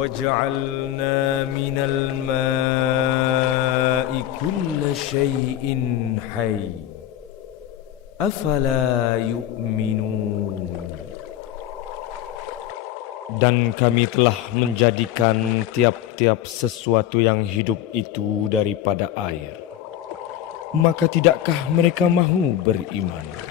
وجعلنا من الماء كل شيء حي أفلا يؤمنون. Dan kami telah menjadikan tiap-tiap sesuatu yang hidup itu daripada air. Maka tidakkah mereka mahu beriman?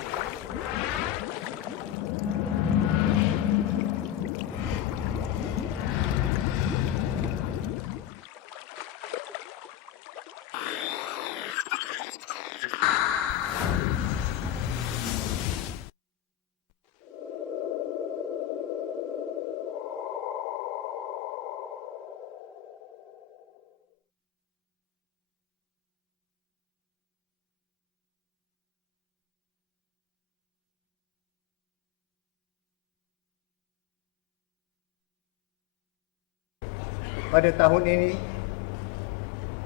Pada tahun ini,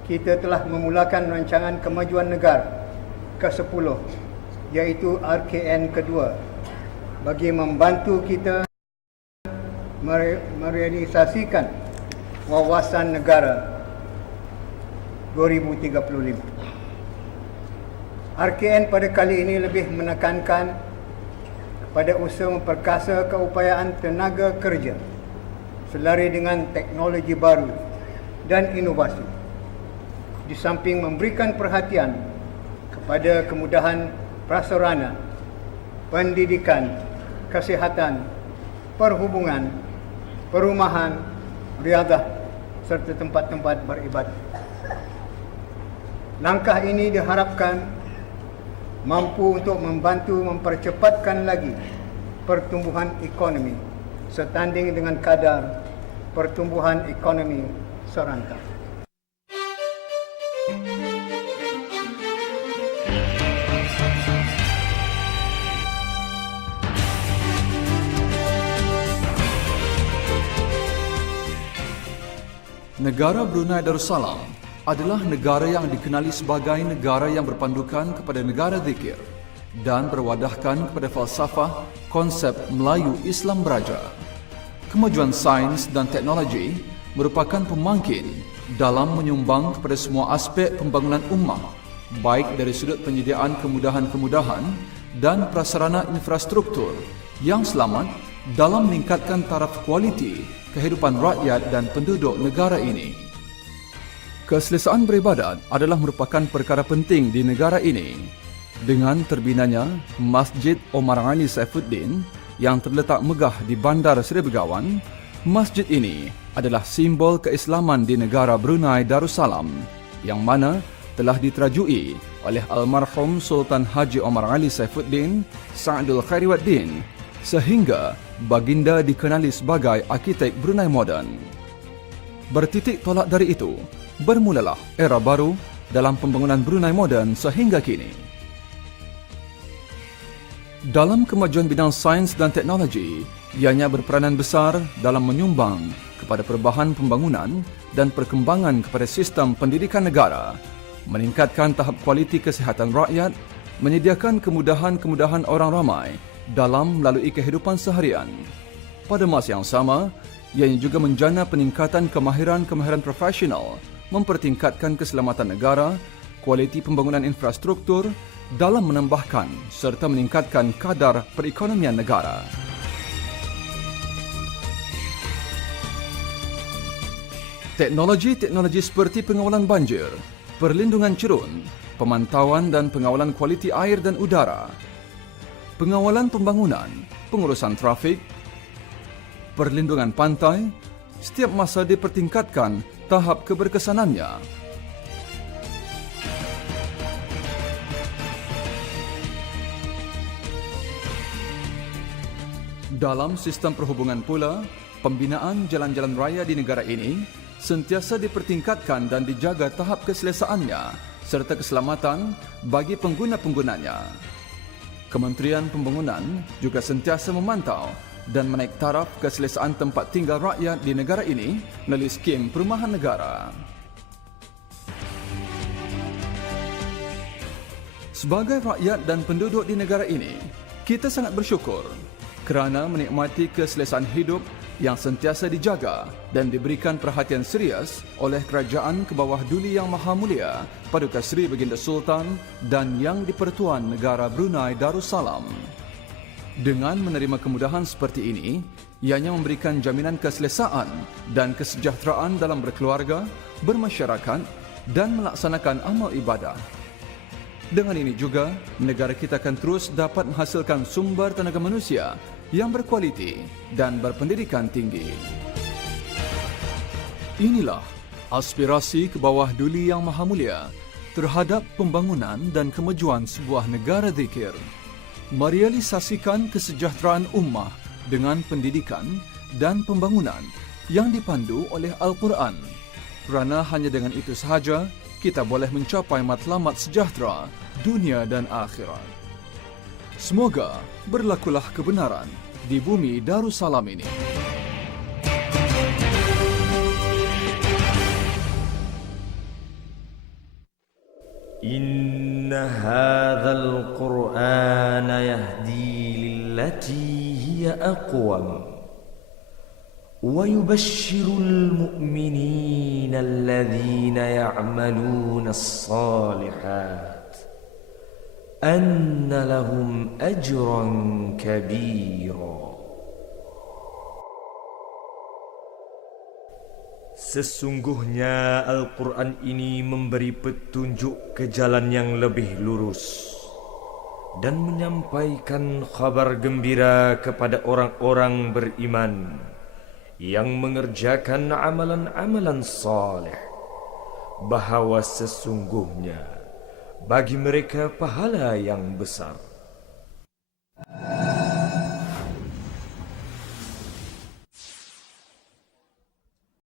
kita telah memulakan rancangan kemajuan negara ke-10, iaitu RKN kedua, bagi membantu kita merealisasikan wawasan negara 2035. RKN pada kali ini lebih menekankan pada usaha memperkasa keupayaan tenaga kerja selari dengan teknologi baru dan inovasi, di samping memberikan perhatian kepada kemudahan prasarana, pendidikan, kesihatan, perhubungan, perumahan, riadah serta tempat-tempat beribadah. Langkah ini diharapkan mampu untuk membantu mempercepatkan lagi pertumbuhan ekonomi setanding dengan kadar pertumbuhan ekonomi serantau. Negara Brunei Darussalam adalah negara yang dikenali sebagai negara yang berpandukan kepada negara zikir dan berwadahkan kepada falsafah konsep Melayu Islam Beraja. Kemajuan sains dan teknologi merupakan pemangkin dalam menyumbang kepada semua aspek pembangunan ummah, baik dari sudut penyediaan kemudahan-kemudahan dan prasarana infrastruktur yang selamat dalam meningkatkan taraf kualiti kehidupan rakyat dan penduduk negara ini. Keselesaan beribadat adalah merupakan perkara penting di negara ini. Dengan terbinanya Masjid Omar Ali Saifuddin yang terletak megah di Bandar Seri Begawan, masjid ini adalah simbol keislaman di negara Brunei Darussalam yang mana telah diterajui oleh almarhum Sultan Haji Omar Ali Saifuddin Sa'adul Khairiwaddin sehingga baginda dikenali sebagai arkitek Brunei moden. Bertitik tolak dari itu, bermulalah era baru dalam pembangunan Brunei moden sehingga kini. Dalam kemajuan bidang sains dan teknologi, ianya berperanan besar dalam menyumbang kepada perubahan pembangunan dan perkembangan kepada sistem pendidikan negara, meningkatkan tahap kualiti kesihatan rakyat, menyediakan kemudahan-kemudahan orang ramai dalam melalui kehidupan seharian. Pada masa yang sama, ianya juga menjana peningkatan kemahiran-kemahiran profesional, mempertingkatkan keselamatan negara, kualiti pembangunan infrastruktur dalam menambahkan serta meningkatkan kadar perekonomian negara. Teknologi-teknologi seperti pengawalan banjir, perlindungan cerun, pemantauan dan pengawalan kualiti air dan udara, pengawalan pembangunan, pengurusan trafik, perlindungan pantai, setiap masa dipertingkatkan tahap keberkesanannya. Dalam sistem perhubungan pula, pembinaan jalan-jalan raya di negara ini sentiasa dipertingkatkan dan dijaga tahap keselesaannya serta keselamatan bagi pengguna-penggunanya. Kementerian Pembangunan juga sentiasa memantau dan menaik taraf keselesaan tempat tinggal rakyat di negara ini melalui skim perumahan negara. Sebagai rakyat dan penduduk di negara ini, kita sangat bersyukur kerana menikmati keselesaan hidup yang sentiasa dijaga dan diberikan perhatian serius oleh Kerajaan ke bawah Duli Yang Maha Mulia Paduka Seri Baginda Sultan dan Yang di-Pertuan Negara Brunei Darussalam. Dengan menerima kemudahan seperti ini, ianya memberikan jaminan keselesaan dan kesejahteraan dalam berkeluarga, bermasyarakat dan melaksanakan amal ibadah. Dengan ini juga, negara kita akan terus dapat menghasilkan sumber tenaga manusia yang berkualiti dan berpendidikan tinggi. Inilah aspirasi ke bawah Duli Yang Maha Mulia terhadap pembangunan dan kemajuan sebuah negara zikir. Merealisasikan kesejahteraan ummah dengan pendidikan dan pembangunan yang dipandu oleh Al-Quran. Kerana hanya dengan itu sahaja, kita boleh mencapai matlamat sejahtera dunia dan akhirat. Semoga berlakulah kebenaran di bumi Darussalam ini. Inna hadzal Qur'ana yahdi lillati hiya aqwam wa yubashshirul mu'minina alladhina ya'maluna as-salihat anna lahum ajran kabira. Sesungguhnya Al-Quran ini memberi petunjuk ke jalan yang lebih lurus dan menyampaikan kabar gembira kepada orang-orang beriman yang mengerjakan amalan-amalan saleh, bahawa sesungguhnya bagi mereka pahala yang besar.